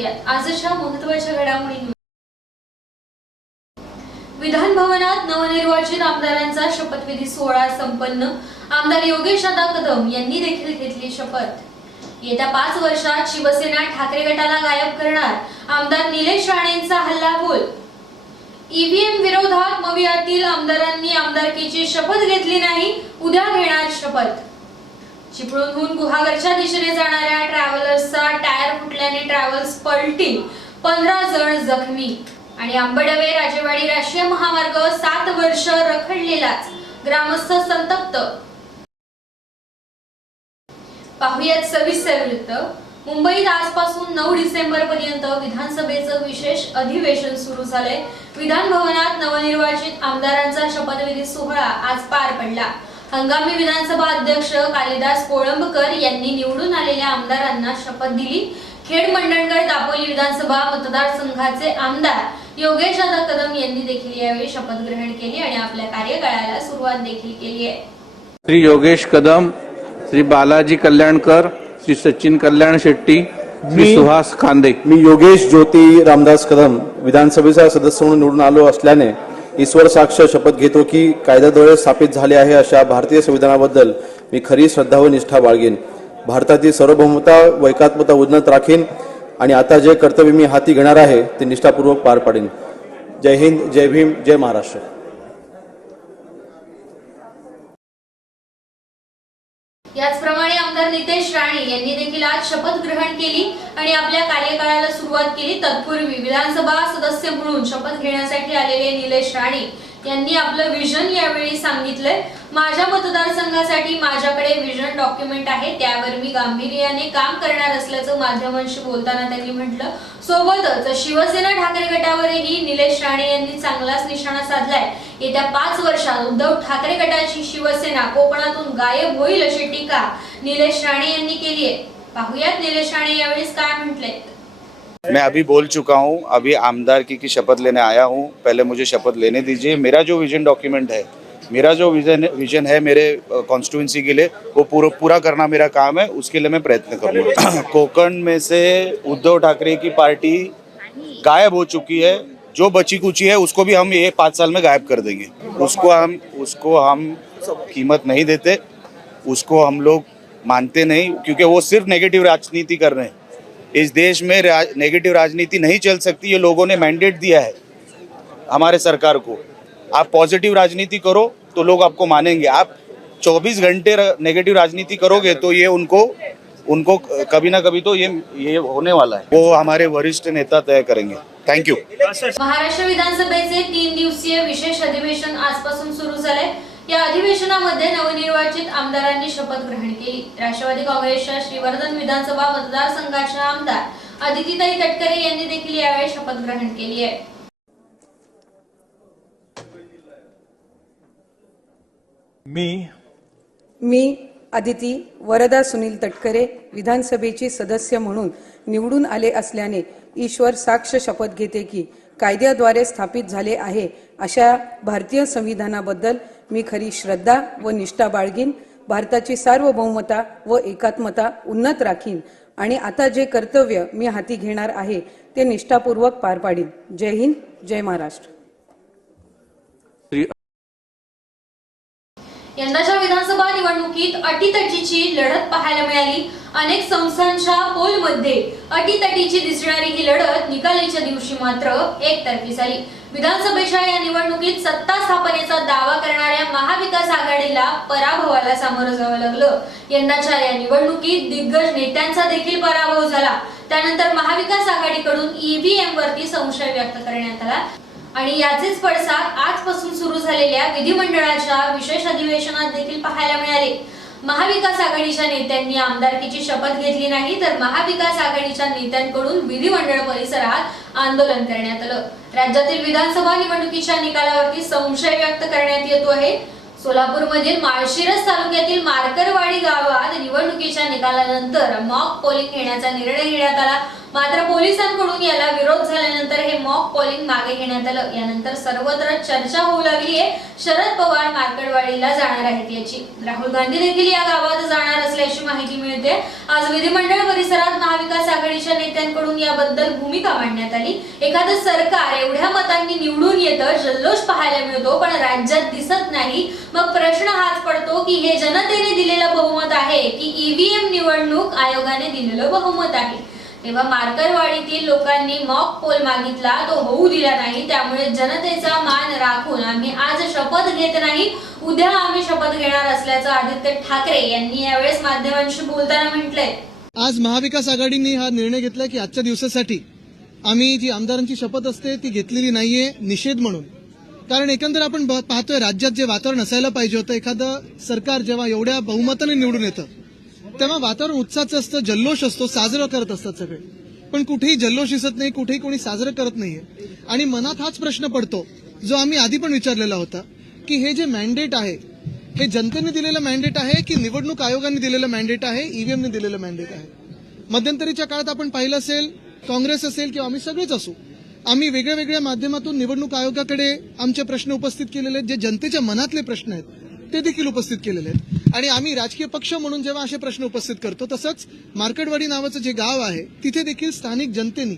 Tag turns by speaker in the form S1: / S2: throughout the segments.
S1: नजर आजच्या महत्त्वाच्या घडामोडींवर. विधान भवनात नवनिर्वाचित आमदारांचा शपथविधी सोहळा संपन्न. आमदार योगेश दादा कदम यांनी देखील घेतली शपथ. येत्या पाच वर्षात शिवसेना ठाकरे गटाला गायब करणार. आमदार निलेश राणेंचा हल्ला बोल ईव्हीएम विरोधात मवियातील आमदारांनी आमदारकीची शपथ घेतली नाही. उद्या घेणार शपथ. चिपळूणहून गुहागरच्या दिशेने जाणाऱ्या ट्रॅव्हलर्सचा टायर फुटल्याने ट्रॅव्हल्स पलटी. पंधरा जण जखमी. आणि आंबडवे राजेवाडी राष्ट्रीय महामार्ग सात वर्ष रखडलेलाच. ग्रामस्थ संतप्त. पाहुयात सविस्तर वृत्त. मुंबईत आजपासून नऊ डिसेंबर पर्यंत विधानसभेचं विशेष अधिवेशन सुरू झालंय. विधान भवनात नवनिर्वाचित आमदारांचा शपथविधी सोहळा आज पार पडला. हंगामी विधानसभा अध्यक्ष कालिदास कोळंबकर यांनी निवडून आलेल्या आमदारांना शपथ दिली. खेड मंडणगड दापोली विधानसभा मतदारसंघाचे आमदार योगेश दादा कदम यांनी देखील यावेळी शपथ ग्रहण केली आणि आपल्या कार्यकाळाला सुरुवात देखील केली आहे.
S2: श्री योगेश कदम श्री बालाजी कल्याणकर श्री सचिन कल्याण शेट्टी श्री
S3: मी-
S2: सुहास खांदे.
S3: मी योगेश ज्योती रामदास कदम विधानसभेचा सदस्य म्हणून निवडून आलो असल्याने ईश्वर साक्ष शपथ घेतो की कायद्याद्वारे स्थापित झाले आहे अशा भारतीय संविधानाबद्दल मी खरी श्रद्धा व निष्ठा बाळगेन. भारतातील सार्वभौमता व एकात्मता उन्नत राखीन आणि आता जे कर्तव्य मी हाती घेणार आहे ते निष्ठापूर्वक पार पाडेन. जय हिंद जय भीम जय महाराष्ट्र.
S1: याचप्रमाणे आमदार नितेश राणे यांनी देखील आज शपथ ग्रहण केली आणि आपल्या कार्यकाळाला सुरुवात केली. तत्पूर्वी विधानसभा सदस्य म्हणून शपथ घेण्यासाठी आलेले निलेश राणे यांनी आपलं विजन यावेळी सांगितलंय. माझ्या मतदारसंघासाठी माझ्याकडे विजन डॉक्युमेंट आहे. त्यावर मी गांभीर्याने काम करणार असल्याचं माध्यमांशी बोलताना त्यांनी म्हटलं. सोबतच शिवसेना ठाकरे गटावरही निलेश राणे यांनी चांगलाच निशाणा साधलाय. येत्या पाच वर्षात उद्धव ठाकरे गटाची शिवसेना कोकणातून गायब होईल अशी टीका निलेश राणे यांनी केली आहे पाहुयात निलेश राणे यावेळेस काय म्हटले
S4: मैं अभी बोल चुका हूँ अभी आमदार की, की शपथ लेने आया हूँ। पहले मुझे शपथ लेने दीजिए। मेरा जो विजन डॉक्यूमेंट है मेरा जो विजन विजन है मेरे कॉन्स्टिट्यूंसी के लिए वो पूरा पूरा करना मेरा काम है। उसके लिए मैं प्रयत्न करूँगा। कोकण में से उद्धव ठाकरे की पार्टी गायब हो चुकी है। जो बची कुची है उसको भी हम ये पाँच साल में गायब कर देंगे। उसको हम उसको हम कीमत नहीं देते। उसको हम लोग मानते नहीं क्योंकि वो सिर्फ़ नेगेटिव राजनीति कर रहे हैं। इस देश में राज, नेगेटिव राजनीति नहीं चल सकती ये लोगों ने मैंडेट दिया है हमारे सरकार को। आप पॉजिटिव राजनीति करो तो लोग आपको मानेंगे। आप 24 घंटे नेगेटिव राजनीति करोगे तो ये उनको उनको कभी ना कभी तो ये ये होने वाला है। वो हमारे वरिष्ठ नेता तय करेंगे। थैंक यू
S1: महाराष्ट्र विधानसभेचे तीन दिवसीय विशेष अधिवेशन सुरू झाले या अधिवेशनामध्ये नवनिर्वाचित आमदारांनी शपथ ग्रहण केली. राष्ट्रवादी काँग्रेसच्या श्रीवर्धन विधानसभा मतदारसंघाच्या आमदार अदितीताई तटकरे यांनी देखील यावेळी शपथ ग्रहण केली आहे.
S5: मी
S6: मी अदिती वरदा सुनील तटकरे विधानसभेची सदस्य म्हणून निवडून आले असल्याने ईश्वर साक्ष शपथ घेते की कायद्याद्वारे स्थापित झाले आहे. अशा भारतीय संविधानाबद्दल मी खरी श्रद्धा व निष्ठा बाळगीन. भारताची सार्वभौमता व एकात्मता उन्नत राखीन. आणि आता जे कर्तव्य मी हाती घेणार आहे ते निष्ठापूर्वक पार पाडीन. जय हिंद जय महाराष्ट्र.
S1: यंदाच्या विधानसभा निवडणुकीत अटीतटीची लढत पाहायला मिळाली. अनेक संस्थांच्या पोलमध्ये अटीतटीची दिसणारी ही लढत निकालीच्या दिवशी मात्र एकतर्फी झाली. विधानसभेच्या या निवडणुकीत सत्ता स्थापनेचा दावा करणाऱ्या महाविकास आघाडीला पराभवाला सामोरं जावं लागलं. यंदाच्या या निवडणुकीत दिग्गज नेत्यांचा देखील पराभव झाला. त्यानंतर महाविकास आघाडीकडून ईव्हीएम वरती संशय व्यक्त करण्यात आला. आणि याचेच पडसाद आजपासून सुरू झालेल्या विधिमंडळाच्या विशेष अधिवेशनात देखील पाहायला मिळाले. महाविकास आघाडीच्या नेत्यांनी आमदारकीची शपथ घेतली नाही तर महाविकास आघाडीच्या नेत्यांकडून विधिमंडळ परिसरात आंदोलन करण्यात आलं. राज्यातील विधानसभा निवडणुकीच्या निकालावरती संशय व्यक्त करण्यात येतो आहे. सोलापूरमधील माळशिरस तालुक्यातील मार्करवाडी गावात निवडणुकीच्या निकालानंतर मॉक पोलिंग घेण्याचा निर्णय घेण्यात आला. मात्र पोलिसांकडून याला विरोध झाल्यानंतर हे मॉक पॉलिंग मागे घेण्यात आलं. यानंतर सर्वत्र चर्चा होऊ लागली आहे. शरद पवार मार्कडवाडीला जाणार आहेत याची. राहुल गांधी देखील या गावात जाणार असल्याची माहिती मिळते. आज विधिमंडळ परिसरात महाविकास आघाडीच्या नेत्यांकडून याबद्दल भूमिका मांडण्यात आली. एखादं सरकार एवढ्या मतांनी निवडून येतं जल्लोष पाहायला मिळतो पण राज्यात दिसत नाही. मग प्रश्न हाच पडतो की हे जनतेने दिलेलं बहुमत आहे की ईव्हीएम निवडणूक आयोगाने दिलेलं बहुमत आहे? तेव्हा मार्करवाडीतील लोकांनी मॉक पोल मागितला. तो होऊ दिला नाही. त्यामुळे जनतेचा मान राखून आम्ही आज शपथ घेत नाही. उद्या आम्ही शपथ घेणार असल्याचं आदित्य ठाकरे यांनी यावेळेस माध्यमांशी बोलताना म्हटलंय.
S5: आज महाविकास आघाडीने हा निर्णय घेतला की आजच्या दिवसासाठी आम्ही जी आमदारांची शपथ असते ती घेतलेली नाहीये निषेध म्हणून. कारण एकंदर आपण पाहतोय राज्यात जे वातावरण असायला पाहिजे होतं एखादं सरकार जेव्हा एवढ्या बहुमताने निवडून येतं तेव्हा वातावरण उत्साहाचं असतं जल्लोष असतो साजरं करत असतात सगळे. पण कुठेही जल्लोष दिसत नाही कुठेही कोणी साजरं करत नाहीये. आणि मनात हाच प्रश्न पडतो जो आम्ही आधी पण विचारलेला होता की हे जे मॅन्डेट आहे हे जनतेने दिलेलं मॅन्डेट आहे की निवडणूक आयोगाने दिलेलं मॅन्डेट आहे ईव्हीएमने दिलेलं मॅन्डेट आहे? मध्यंतरीच्या काळात आपण पाहिलं असेल काँग्रेस असेल किंवा आम्ही सगळेच असू आम्ही वेगळ्या वेगळ्या माध्यमातून निवडणूक आयोगाकडे आमचे प्रश्न उपस्थित केलेले आहेत जे जनतेच्या मनातले प्रश्न आहेत ते देखील उपस्थित केलेले आहेत. आणि आम्ही राजकीय पक्ष म्हणून जेव्हा असे प्रश्न उपस्थित करतो तसंच मार्केटवाडी नावाचं जे गाव आहे तिथे देखील स्थानिक जनतेने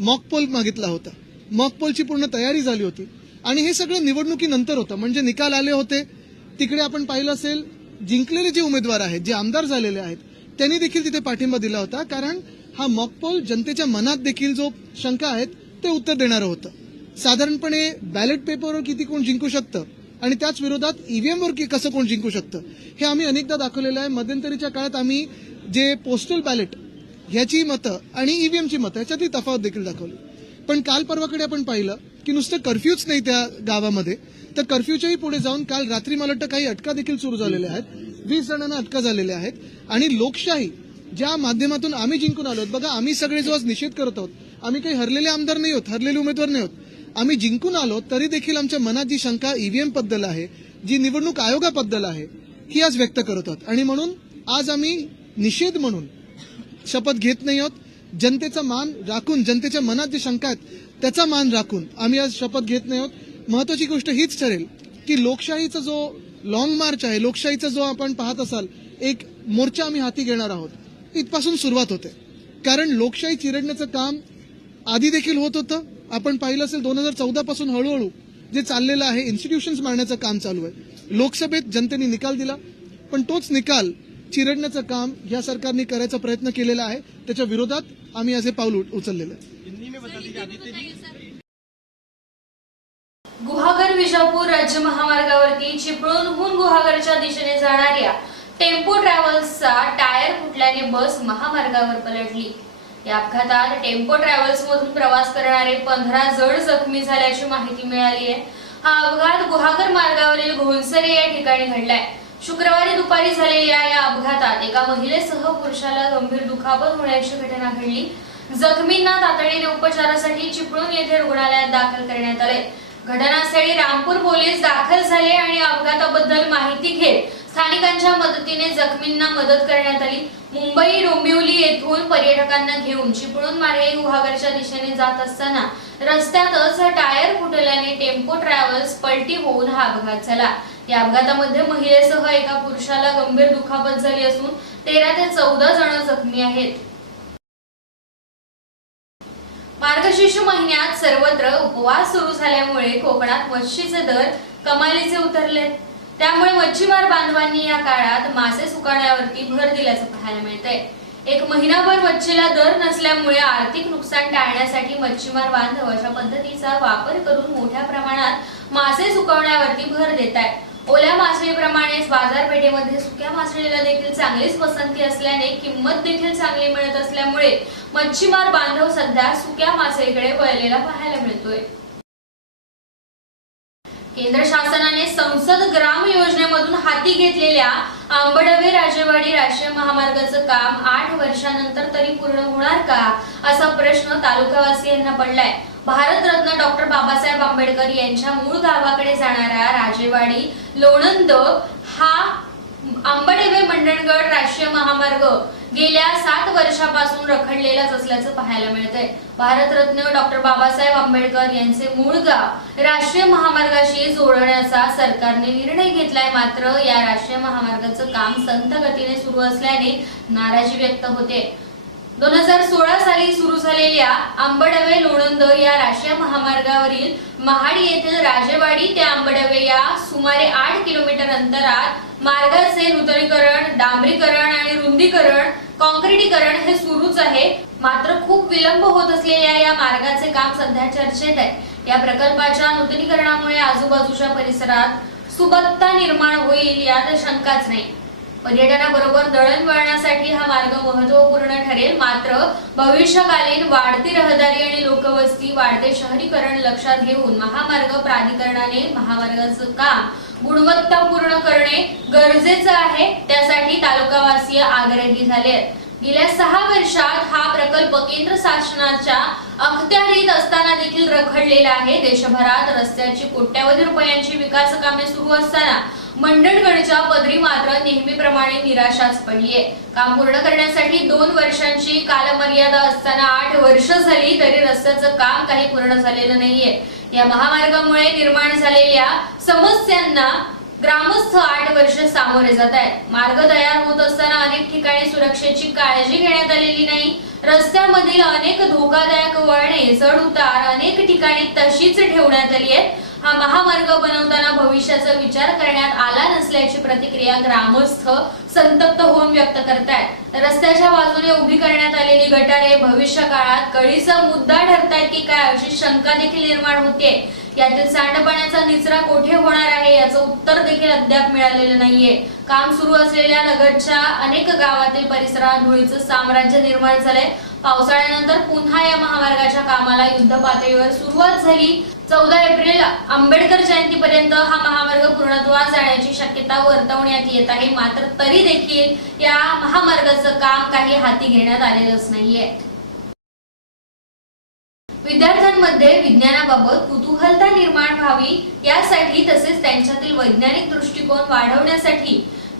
S5: मॉकपोल मागितला होता. मॉकपोलची पूर्ण तयारी झाली होती. आणि हे सगळं निवडणुकीनंतर होतं. म्हणजे निकाल आले होते. तिकडे आपण पाहिलं असेल जिंकलेले जे उमेदवार आहेत जे आमदार झालेले आहेत त्यांनी देखील तिथे पाठिंबा दिला होता. कारण हा मॉकपोल जनतेच्या मनात देखील जो शंका आहेत ते उत्तर देणारं होतं. साधारणपणे बॅलेट पेपरवर किती कोण जिंकू शकतं? आणि त्याच विरोधात ईव्हीएमवर की कसं कोण जिंकू शकतं? हे आम्ही अनेकदा दाखवलेलं आहे. मध्यंतरीच्या काळात आम्ही जे पोस्टल बॅलेट ह्याची मतं आणि ईव्हीएमची मतं ह्याच्यातली तफावत देखील दाखवली. पण काल परवाकडे आपण पाहिलं की नुसतं कर्फ्यूच नाही त्या गावामध्ये. तर कर्फ्यूच्याही पुढे जाऊन काल रात्री मला वाटतं काही अटका देखील सुरू झालेल्या आहेत. वीस जणांना अटका झालेल्या आहेत. आणि लोकशाही ज्या माध्यमातून आम्ही जिंकून आलो आहोत. बघा आम्ही सगळे जो आज निषेध करत आहोत आम्ही काही हरलेले आमदार नाही आहोत हरलेले उमेदवार नाही आहोत. आम्ही जिंकून आलो तरी देखील आमच्या मनात जी शंका ईव्हीएमबद्दल आहे जी निवडणूक आयोगाबद्दल आहे ही आज व्यक्त करत आहोत. आणि म्हणून आज आम्ही निषेध म्हणून शपथ घेत नाही आहोत. जनतेचा मान राखून जनतेच्या मनात जे शंका आहेत त्याचा मान राखून आम्ही आज शपथ घेत नाही आहोत. महत्वाची गोष्ट हीच ठरेल की लोकशाहीचा जो लॉंग मार्च आहे लोकशाहीचा जो आपण पाहत असाल एक मोर्चा आम्ही हाती घेणार आहोत. इथपासून सुरुवात होते. कारण लोकशाही चिरडण्याचं काम आधी देखील होत होतं. आपण पाहिलं असेल दोन हजार चौदा पासून हळूहळू जे चाललेलं आहे इन्स्टिट्यूशन्स मारण्याचं काम चालू आहे. लोकसभेत जनतेने निकाल दिला पण तोच निकाल चिरडण्याचं काम या सरकारने करायचा प्रयत्न केलेला आहे. त्याच्या विरोधात आम्ही असे पाऊल उचललेलं आहे.
S1: गुहागर विजापूर राज्य महामार्गावरती चिपळूणहून गुहागरच्या दिशेने जाणाऱ्या टेम्पो ट्रॅव्हल्सचा टायर फुटल्याने बस महामार्गावर पलटली. या अपघातात टेम्पो ट्रॅव्हल्स मधून प्रवास करणारे पंधरा जण जखमी झाल्याची माहिती मिळाली आहे हा अपघात गुहागर मार्गावरील घोणसरे या ठिकाणी घडलाय. शुक्रवारी दुपारी झालेल्या या अपघातात एका महिलेसह पुरुषाला गंभीर दुखापत होण्याची घटना घडली. जखमींना तातडीने उपचारासाठी चिपळूण येथे रुग्णालयात दाखल करण्यात आले घटनास्थळी रामपूर पोलीस दाखल झाले आणि अपघाताबद्दल माहिती घेत स्थानिकांच्या मदतीने जखमींना मदत करण्यात आली. मुंबई डोंबिवली येथून पर्यटकांना घेऊन चिपळूण मार्गे गुहागरच्या दिशेने जात असताना रस्त्यातच टायर फुटल्याने टेम्पो ट्रॅव्हल्स पलटी होऊन हा अपघात झाला. या अपघातामध्ये महिलेसह एका पुरुषाला गंभीर दुखापत झाली असून तेरा ते चौदा जण जखमी आहेत. मार्गशीर्ष महिन्यात सर्वत्र उपवास सुरू झाल्यामुळे कोकणात मच्छीचे दर कमालीचे उतरले. त्यामुळे मच्छीमार बांधवांनी या काळात मासे सुकवण्यावरती भर दिल्याचं पाहायला मिळतंय. एक महिनाभर मच्छीला दर नसल्यामुळे आर्थिक नुकसान टाळण्यासाठी मच्छीमार बांधव अशा पद्धतीचा वापर करून मोठ्या प्रमाणात मासे सुकवण्यावरती भर देत आहेत ओल्या मासळीप्रमाणेच बाजारपेठेमध्ये सुक्या मासळीला देखील चांगलीच पसंती असल्याने किंमत देखील चांगली मिळत असल्यामुळे मच्छीमार बांधव सध्या सुक्या मासळीकडे वळलेला पाहायला मिळतोय. केंद्र शासनाने संसद ग्राम योजनेमधून हाती घेतलेल्या आंबडवे राजेवाडी राष्ट्रीय महामार्गाचं काम आठ वर्षानंतर तरी पूर्ण होणार का असा प्रश्न तालुकावासियांना पडलाय. भारतरत्न डॉक्टर बाबासाहेब आंबेडकर यांच्या मूळ गावाकडे जाणारा राजेवाडी लोणंद हा आंबडेवे मंडणगड राष्ट्रीय महामार्ग गेल्या सात वर्षापासून रखडलेलाच असल्याचं पाहायला मिळतंय. भारतरत्न डॉक्टर बाबासाहेब आंबेडकर यांचे मूळ गाव राष्ट्रीय महामार्गाशी जोडण्याचा सरकारने निर्णय घेतलाय. मात्र या राष्ट्रीय महामार्गाचं काम संत गतीने सुरू असल्याने नाराजी व्यक्त होते. दोन हजार सोळा साली सुरू झालेल्या आंबडवे लोणंद या राष्ट्रीय महामार्गावरील महाड येथील राजेवाडी ते आंबडवे या सुमारे आठ किलोमीटर अंतरात मार्गाचे नूतनीकरण डांबरीकरण आणि रुंदीकरण कॉन्क्रिटीकरण हे सुरूच आहे. मात्र खूप विलंब होत असलेल्या या मार्गाचे काम सध्या चर्चेत आहे. या प्रकल्पाच्या नूतनीकरणामुळे आजूबाजूच्या परिसरात सुबत्ता निर्माण होईल यात शंकाच नाही. पर्यटनाबरोबर दळणवळणासाठी हा मार्ग महत्त्वपूर्ण ठरेल. मात्र भविष्यकालीन वाढती रहदारी आणि लोकवस्ती वाढते शहरीकरण लक्षात घेऊन महामार्ग प्राधिकरणाने महामार्गाचं काम गुणवत्तापूर्ण करणे गरजेचं आहे. त्यासाठी तालुकावासीय आग्रही झाले आहेत गेल्या सहा वर्षात हा प्रकल्प केंद्र शासनाच्या अखत्यारीत असताना देखील रखडलेला आहे. देशभरात रस्त्याची कोट्यावधी रुपयांची विकास कामे सुरू असताना मंडणगडच्या पदरी मात्र नेहमीप्रमाणे निराशाच पडली आहे काम पूर्ण करण्यासाठी दोन वर्षांची कालमर्यादा असताना आठ वर्ष झाली तरी रस्त्याचं काम काही पूर्ण झालेलं नाहीये. या महामार्गामुळे निर्माण झालेल्या समस्यांना ग्रामस्थ आठ वर्ष सामोरे जात आहेत. मार्ग तयार होत असताना अनेक ठिकाणी सुरक्षेची काळजी घेण्यात आलेली नाही. रस्त्यामधील अनेक धोकादायक वळणे चढ उतार अनेक ठिकाणी तशीच ठेवण्यात आली आहेत. हा महामार्ग बनवताना भविष्याचा विचार करण्यात आला नसल्याची प्रतिक्रिया ग्रामस्थ संतप्त होऊन व्यक्त करतायत. रस्त्याच्या बाजूने उभी करण्यात आलेली गटारे भविष्य काळात कळीचा मुद्दा ठरतायत की काय अशी शंका देखील निर्माण होते यातील सांडपाण्याचा निचरा कोठे होणार आहे याचं उत्तर देखील अद्याप मिळालेलं नाहीये. काम सुरू असलेल्या लगतच्या अनेक गावातील परिसरात धुळीचं साम्राज्य निर्माण झालंय. पावसाळ्यानंतर पुन्हा या महामार्गाच्या कामाला युद्ध पातळीवर सुरुवात झाली. चौदा एप्रिल आंबेडकर जयंतीपर्यंत हा महामार्ग पूर्णत्वास जाण्याची शक्यता वर्तवण्यात येत आहे. मात्र तरी देखील या महामार्गाचं काम काही हाती घेण्यात आलेलंच नाहीये. विद्यार्थ्यांमध्ये विज्ञानाबाबत कुतूहलता निर्माण व्हावी यासाठी तसेच त्यांच्यातील वैज्ञानिक दृष्टिकोन वाढवण्यासाठी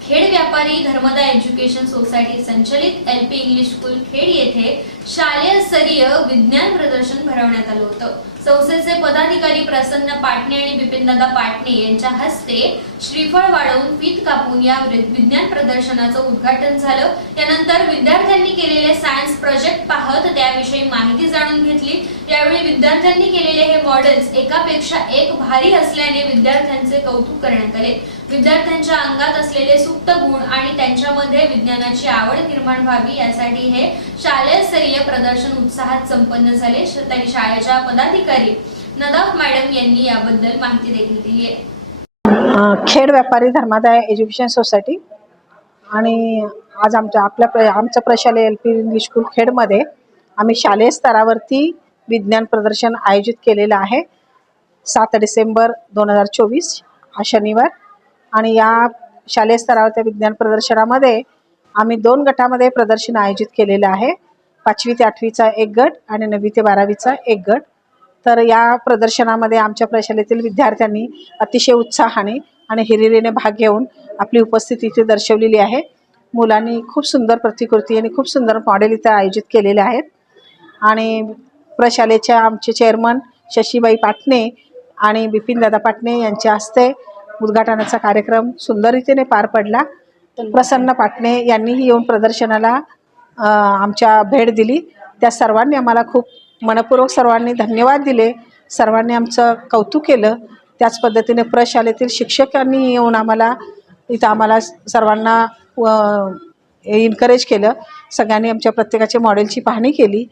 S1: खेड व्यापारी धर्मदा एज्युकेशन सोसायटी संचलित L P English school Khed येथे शालेय स्तरीय विज्ञान प्रदर्शन भरवण्यात आलं होतं. संस्थेचे पदाधिकारी प्रसन्न पाटणे आणि बिपिनदादा पाटणे यांच्या हस्ते श्रीफळ वाढवून फीत कापून या विज्ञान प्रदर्शनाचं उद्घाटन झालं. त्यानंतर विद्यार्थ्यांनी केलेले सायन्स प्रोजेक्ट पाहत त्याविषयी माहिती जाणून घेतली. यावेळी विद्यार्थ्यांनी केलेले हे मॉडेल्स एकापेक्षा एक भारी असल्याने विद्यार्थ्यांचे कौतुक करण्यात आले. विद्यार्थ्यांच्या अंगात असलेले सुप्त गुण आणि त्यांच्यामध्ये विज्ञानाची आवड निर्माण व्हावी यासाठी हे शालेय स्तरीय प्रदर्शन उत्साहात संपन्न झाले. तरी शाळेच्या पदाधिकारी नदाफ मॅडम यांनी याबद्दल माहिती देखील दिली आहे.
S7: खेड व्यापारी धर्मादाय एज्युकेशन सोसायटी आणि आज आमच्या आपल्या प्र आमचं प्रशालेय एल पी इंग्लिश स्कूल खेडमध्ये आम्ही शालेय स्तरावरती विज्ञान प्रदर्शन आयोजित केलेलं आहे. सात डिसेंबर दोन हजार चोवीस हा शनिवार. आणि या शालेय स्तरावरच्या विज्ञान प्रदर्शनामध्ये आम्ही दोन गटामध्ये प्रदर्शन आयोजित केलेलं आहे. पाचवी ते आठवीचा एक गट आणि नववी ते बारावीचा एक गट. तर या प्रदर्शनामध्ये आमच्या प्रशालेतील विद्यार्थ्यांनी अतिशय उत्साहाने आणि हिरिरीने भाग घेऊन आपली उपस्थिती इथे दर्शवलेली आहे. मुलांनी खूप सुंदर प्रतिकृती आणि खूप सुंदर मॉडेल इथं आयोजित केलेले आहेत. आणि प्रशालेच्या आमचे चेअरमन शशीबाई पाटणे आणि बिपिनदादा पाटणे यांच्या हस्ते उद्घाटनाचा कार्यक्रम सुंदर रीतीने पार पडला. प्रसन्न पाटणे यांनीही येऊन प्रदर्शनाला आमच्या भेट दिली. त्या सर्वांनी आम्हाला खूप मनपूर्वक सर्वांनी धन्यवाद दिले. सर्वांनी आमचं कौतुक केलं. त्याच पद्धतीने प्रशालेतील शिक्षकांनी येऊन आम्हाला इथं आम्हाला सर्वांना इन्करेज केलं. सगळ्यांनी आमच्या प्रत्येकाच्या मॉडेलची पाहणी केली.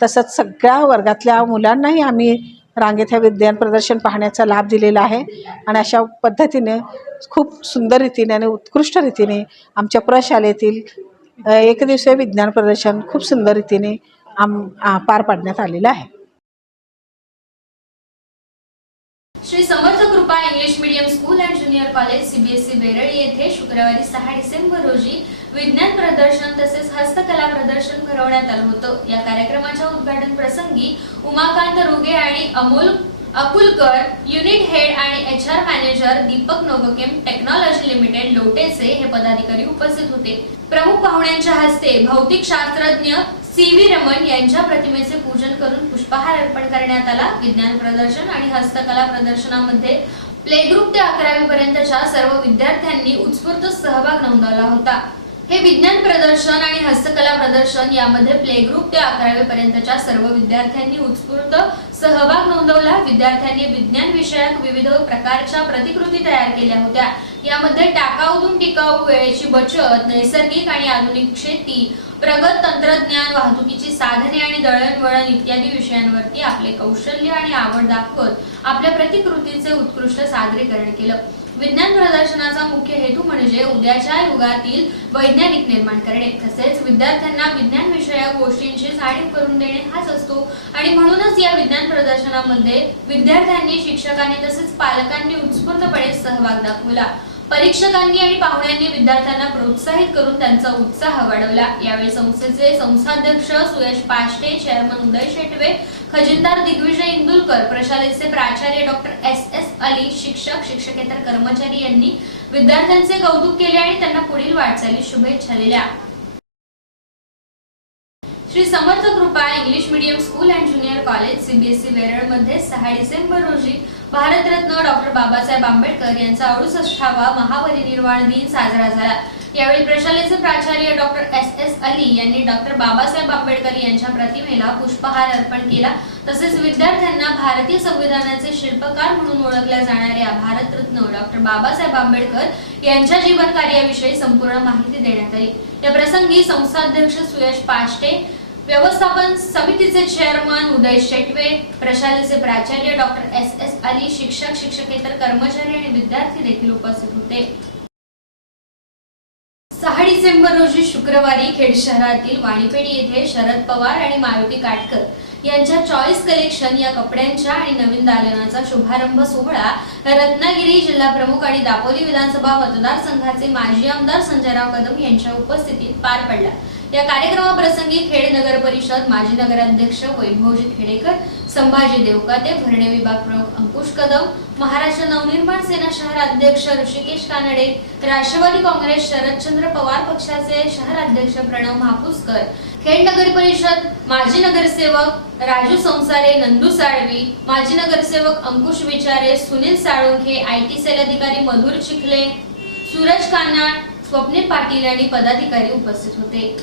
S7: तसंच सगळ्या वर्गातल्या मुलांनाही आम्ही रांगेत हे विज्ञान प्रदर्शन पाहण्याचा लाभ दिलेला आहे. आणि अशा पद्धतीने खूप सुंदर रीतीने आणि उत्कृष्ट रीतीने आमच्या प्रशालेतील अ, एकदिवसीय विज्ञान प्रदर्शन खूप सुंदर रीतीने आम आ, पार पाडण्यात आलेलं आहे.
S1: Shri Samarth Krupa English medium school and junior college CBSE Berli येथे शुक्रवारी सहा डिसेंबर रोजी विज्ञान प्रदर्शन तसेच हस्तकला प्रदर्शन भरवण्यात आलं होतं. या कार्यक्रमाच्या उद्घाटन प्रसंगी उमाकांत रुगे आणि अमोल अकुलकर युनिट हेड आणि H R manager Deepak Novkem technology limited लोटेचे हे पदाधिकारी उपस्थित होते. प्रमुख पाहुण्यांच्या हस्ते भौतिक शास्त्रज्ञ सी व्ही रमण यांच्या प्रतिमेचे पूजन करून पुष्पहार अर्पण करण्यात आला. विज्ञान प्रदर्शन आणि हस्तकला प्रदर्शनामध्ये प्ले ग्रुप ते अकरावी पर्यंतच्या सर्व विद्यार्थ्यांनी उत्स्फूर्त सहभाग नोंदवला होता. हे विज्ञान प्रदर्शन आणि हस्तकला प्रदर्शन यामध्ये प्ले ग्रुप ते अकरावी पर्यंतच्या सर्व विद्यार्थ्यांनी उत्स्फूर्त सहभाग नोंदवला विद्यार्थ्यांनी विज्ञान विषयक विविध प्रकारच्या प्रतिकृती तयार केल्या होत्या. यामध्ये टाकाऊतून टिकाऊ वेळेची बचत नैसर्गिक आणि आधुनिक शेती प्रगत तंत्रज्ञान वाहतुकीची साधने आणि दळणवळण इत्यादी विषयांवरती आपले कौशल्य आणि आवड दाखवत आपल्या प्रतिकृतीचे उत्कृष्ट सादरीकरण केलं. विज्ञान प्रदर्शनाचा मुख्य हेतू म्हणजे उद्याच्या युगातील वैज्ञानिक निर्माण करणे. तसेच विद्यार्थ्यांना विज्ञान विषयक गोष्टींची जाणीव करून देणे हाच असतो. आणि म्हणूनच या विज्ञान प्रदर्शनामध्ये विद्यार्थ्यांनी शिक्षकांनी तसेच पालकांनी उत्स्फूर्तपणे सहभाग दाखवला. परीक्षकांनी आणि पाहुण्यांनी विद्यार्थ्यांना प्रोत्साहित करून त्यांचा उत्साह वाढवला. यावेळी संस्थेचे संस्थाध्यक्ष सुयश पाष्टे चेअरमन उदय शेटवे खजिनदार दिग्विजय इंदुलकर प्रशालेचे प्राचार्य डॉक्टर एस एस अली शिक्षक शिक्षकेतर कर्मचारी यांनी विद्यार्थ्यांचे कौतुक केले आणि त्यांना पुढील वाटचालीस शुभेच्छा दिल्या. Shri Samarth Krupa English medium school and junior college CBSE वेरळमध्ये सहा डिसेंबर रोजी भारतरत्न डॉक्टर बाबासाहेब आंबेडकर यांचा अडुसष्टावा महापरिनिर्वाण दिन साजरा झाला. यावेळी प्रशालेचे प्राचार्य डॉक्टर एस एस अली यांनी डॉक्टर बाबासाहेब आंबेडकर यांच्या प्रतिमेला पुष्पहार अर्पण केला. तसेच विद्यार्थ्यांना भारतीय संविधानाचे शिल्पकार म्हणून ओळखल्या जाणाऱ्या भारतरत्न डॉक्टर बाबासाहेब आंबेडकर यांच्या जीवन कार्याविषयी संपूर्ण माहिती देण्यात आली. या प्रसंगी संस्थाध्यक्ष सुयश पाष्टे व्यवस्थापन समितीचे चेअरमन उदय शेटवे प्रशालेचे प्राचार्य डॉक्टर एस एस अली शिक्षक शिक्षकेतर कर्मचारी आणि विद्यार्थी देखील उपस्थित होते. सहा डिसेंबर रोजी शुक्रवारी खेड शहरातील वाणीपेढी येथे शरद पवार आणि मारुती काटकर यांच्या चॉईस कलेक्शन या कपड्यांच्या आणि नवीन दालनाचा शुभारंभ सोहळा रत्नागिरी जिल्हा प्रमुख आणि दापोली विधानसभा मतदारसंघाचे माजी आमदार संजयराव कदम यांच्या उपस्थितीत पार पडला. या कार्यक्रमाप्रसंगी खेड नगर परिषद माजी नगराध्यक्ष वैभवजी खेडेकर संभाजी देवकाते भरणे विभाग प्रमुख अंकुश कदम महाराष्ट्र नवनिर्माण सेना शहर अध्यक्ष ऋषिकेश कानडे राष्ट्रवादी काँग्रेस शरदचंद्र पवार पक्षाचे शहर अध्यक्ष प्रणव महापुसकर खेड नगर परिषद माजी नगरसेवक राजू संसारे नंदू साळवी माजी नगरसेवक Ankush Vichare Sunil Salunkhe I T cell अधिकारी मधुर चिखले सूरज कानाड स्वप्नील पाटील आणि पदाधिकारी उपस्थित होते.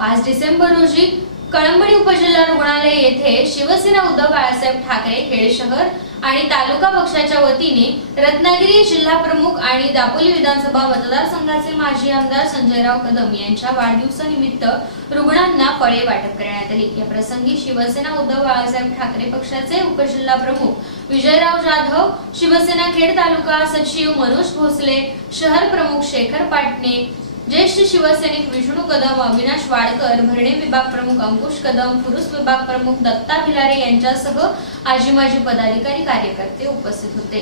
S1: पाच डिसेंबर रोजी कळंबडी उपजिल्हा रुग्णालय येथे शिवसेना उद्धव बाळासाहेब ठाकरे खेड शहर आणि तालुका पक्षाच्या वतीने रत्नागिरी जिल्हा प्रमुख आणि दापोली विधानसभा मतदारसंघाचे माजी आमदार संजयराव कदम यांच्या वाढदिवसानिमित्त रुग्णांना फळे वाटप करण्यात आली. या प्रसंगी शिवसेना उद्धव बाळासाहेब ठाकरे पक्षाचे उपजिल्हा प्रमुख विजयराव जाधव शिवसेना खेड तालुका सचिव मनोज भोसले शहर प्रमुख शेखर पाटणे ज्येष्ठ शिवसैनिक विष्णू कदम अविनाश वाडकर भरणे विभाग प्रमुख अंकुश कदम पुरुष विभाग प्रमुख दत्ता भिलारे यांच्यासह आजी माजी पदाधिकारी कार्यकर्ते उपस्थित होते.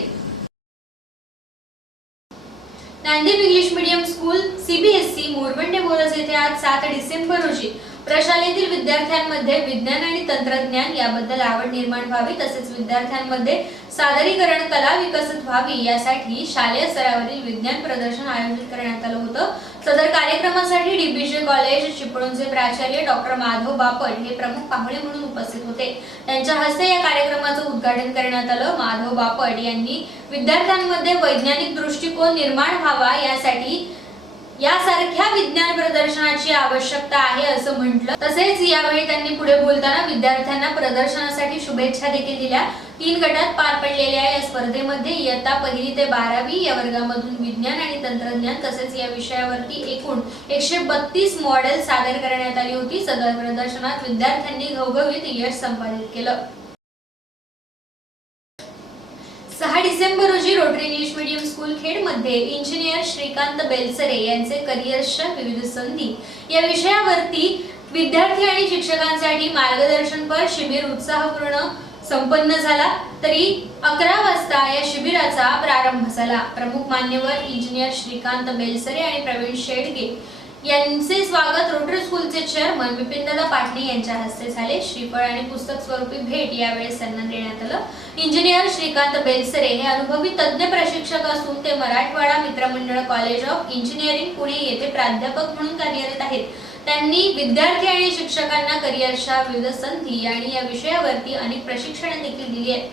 S1: Nanded English medium school CBSE Morbande Boras येथे आज सात डिसेंबर रोजी प्रशालेतील विद्यार्थ्यांमध्ये विज्ञान आणि तंत्रज्ञान याबद्दल आवड निर्माण व्हावी तसेच विद्यार्थ्यांमध्ये सादरीकरण कला विकसित व्हावी यासाठी शालेय स्तरावरील विज्ञान प्रदर्शन आयोजित करण्यात आलं होतं. सदर कार्यक्रमासाठी डीबीजे कॉलेज चिपळूणचे प्राचार्य डॉक्टर माधव बापट हे प्रमुख पाहुणे म्हणून उपस्थित होते. त्यांच्या हस्ते या कार्यक्रमाचं उद्घाटन करण्यात आलं. माधव बापट यांनी विद्यार्थ्यांमध्ये वैज्ञानिक दृष्टिकोन निर्माण व्हावा यासाठी यासारख्या विज्ञान प्रदर्शनाची आवश्यकता आहे असं म्हटलं. तसेच यावेळी त्यांनी पुढे बोलताना विद्यार्थ्यांना प्रदर्शनासाठी शुभेच्छा देखील दिल्या. तीन गटात पार पडलेल्या या स्पर्धेमध्ये इयत्ता पहिली ते बारावी या वर्गामधून विज्ञान आणि तंत्रज्ञान तसेच या विषयावरती एकूण एकशे बत्तीस मॉडेल सादर करण्यात आली होती. सदर प्रदर्शनात विद्यार्थ्यांनी घवघवीत यश संपादित केलं. सहा डिसेंबर रोजी रोटरी इंग्लिश मीडियम स्कूल खेडमध्ये इंजिनियर श्रीकांत बेलसरे यांचे करिअर्सच्या विविध संधी. या विषयावरती विद्यार्थी आणि शिक्षकांसाठी मार्गदर्शनपर शिबिर उत्साहपूर्ण संपन्न झाला तरी अकरा वाजता या शिबिराचा प्रारंभ झाला. प्रमुख मान्यवर इंजिनियर श्रीकांत बेलसरे आणि प्रवीण शेडगे यांचे स्वागत रोटरी स्कूलचे चेअरमन बिपिनदादा पाटणे यांच्या हस्ते झाले. श्रीफळ आणि पुस्तक स्वरूपी भेट यावेळी सन्मान देण्यात आलं. इंजिनियर श्रीकांत बेलसरे हे अनुभवी तज्ज्ञ प्रशिक्षक असून ते मराठवाडा मित्रमंडळ कॉलेज ऑफ इंजिनिअरिंग पुणे येथे प्राध्यापक म्हणून कार्यरत आहेत. त्यांनी विद्यार्थी आणि शिक्षकांना करिअरच्या विविध संधी आणि या विषयावरती अनेक प्रशिक्षणे देखील दिली आहेत.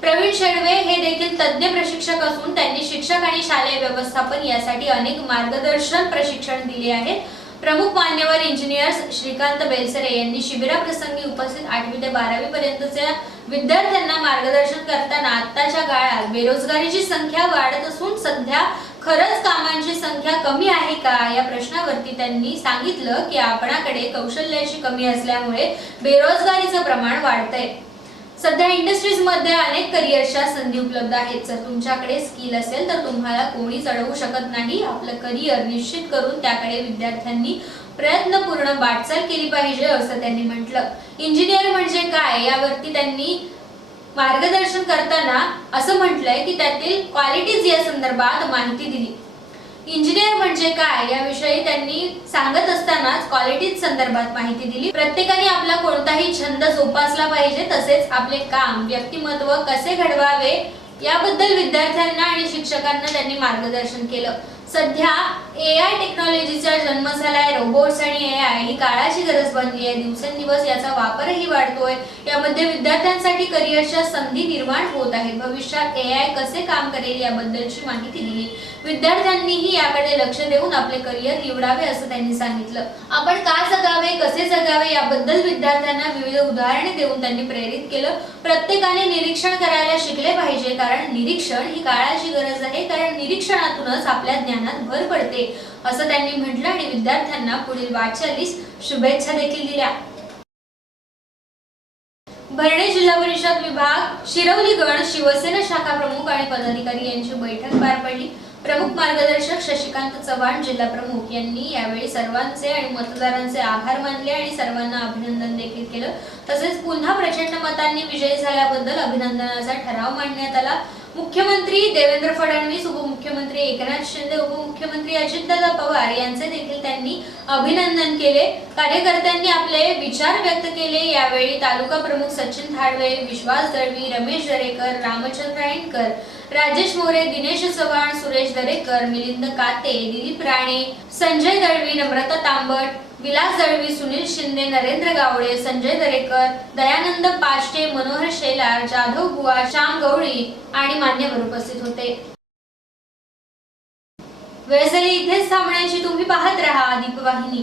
S1: प्रवीण शेडवे हे देखील तज्ज्ञ प्रशिक्षक असून त्यांनी शिक्षक आणि शालेय व्यवस्थापन यासाठी अनेक मार्गदर्शन प्रशिक्षण दिले आहेत. प्रमुख मान्यवर इंजिनियर्स श्रीकांत बेलसरे यांनी शिबिराप्रसंगी उपस्थित आठवी ते बारावी पर्यंतच्या विद्यार्थ्यांना मार्गदर्शन करताना आत्ताच्या काळात बेरोजगारीची संख्या वाढत असून सध्या खरंच कामांची संख्या कमी आहे का? या प्रश्नावरती त्यांनी सांगितलं की आपणाकडे कौशल्याची कमी असल्यामुळे बेरोजगारीचं प्रमाण वाढतंय. सध्या इंडस्ट्रीजमध्ये अनेक करिअरच्या संधी उपलब्ध आहेत. जर तुमच्याकडे स्किल असेल तर तुम्हाला कोणी चढवू शकत नाही. आपलं करिअर निश्चित करून त्याकडे विद्यार्थ्यांनी प्रयत्नपूर्ण वाटचाल केली पाहिजे असं त्यांनी म्हटलं. इंजिनियर म्हणजे काय? यावरती त्यांनी मार्गदर्शन करताना असं म्हटलंय की त्यातील क्वालिटीज या संदर्भात माहिती दिली. इंजिनियर म्हणजे काय याविषयी त्यांनी सांगत असतानाच क्वालिटीज संदर्भात माहिती दिली. प्रत्येकाने आपला कोणताही छंद जोपासला पाहिजे तसेच आपले काम व्यक्तिमत्व कसे घडवावे याबद्दल विद्यार्थ्यांना आणि शिक्षकांना त्यांनी मार्गदर्शन केलं. सध्या ए आय टेक्नॉलॉजीचा जन्म झालाय. रोबोट्स आणि ए आय ही काळाची गरज बनली आहे. दिवसेंदिवस याचा वापरही वाढतोय. यामध्ये विद्यार्थ्यांसाठी करिअरच्या संधी निर्माण होत आहेत. भविष्यात ए आय कसे काम करेल याबद्दलची माहिती दिली. विद्यार्थ्यांनीही याकडे लक्ष देऊन आपले करिअर निवडावे असं त्यांनी सांगितलं. आपण का जगावे कसे जगावे याबद्दल विद्यार्थ्यांना विविध उदाहरणे देऊन त्यांनी प्रेरित केलं. प्रत्येकाने निरीक्षण करायला शिकले पाहिजे. कारण निरीक्षण ही काळाची गरज आहे. कारण निरीक्षणातूनच आपल्या ज्ञानात भर पडते. असं त्यांनी म्हटलं आणि विद्यार्थ्यांना पुढील वाटचालीस शुभेच्छा देखील दिल्या. भरणे जिल्हा परिषद विभाग शिरवली गण शिवसेना शाखा प्रमुख आणि पदाधिकारी यांची बैठक पार पडली. प्रमुख मार्गदर्शक शशिकांत चव्हाण जिल्हा प्रमुख यांनी यावेळी सर्वांचे आणि मतदारांचे आभार मानले आणि सर्वांना अभिनंदन देखील केलं. तसेच पुन्हा प्रचंड मतांनी विजयी झाल्याबद्दल अभिनंदनाचा ठराव मांडण्यात आला. मुख्यमंत्री देवेंद्र फडणवीस उपमुख्यमंत्री एकनाथ शिंदे उपमुख्यमंत्री अजितदादा पवार यांचे देखील त्यांनी अभिनंदन केले. कार्यकर्त्यांनी आपले विचार व्यक्त केले. यावेळी तालुका प्रमुख सचिन थाडवे विश्वास दळवी रमेश दरेकर रामचंद्र राईनकर राजेश मोरे दिनेश चव्हाण सुरेश दरेकर मिलिंद काते दिलीप राणे संजय दळवी नम्रता तांबट विलास दळवी सुनील शिंदे नरेंद्र गावडे संजय दरेकर दयानंद पाष्टे मनोहर शेलार जाधव बुवा श्याम गवळी आणि मान्यवर उपस्थित होते. वेळ इथेच थांबण्याची तुम्ही पाहत राहा दीपवाहिनी.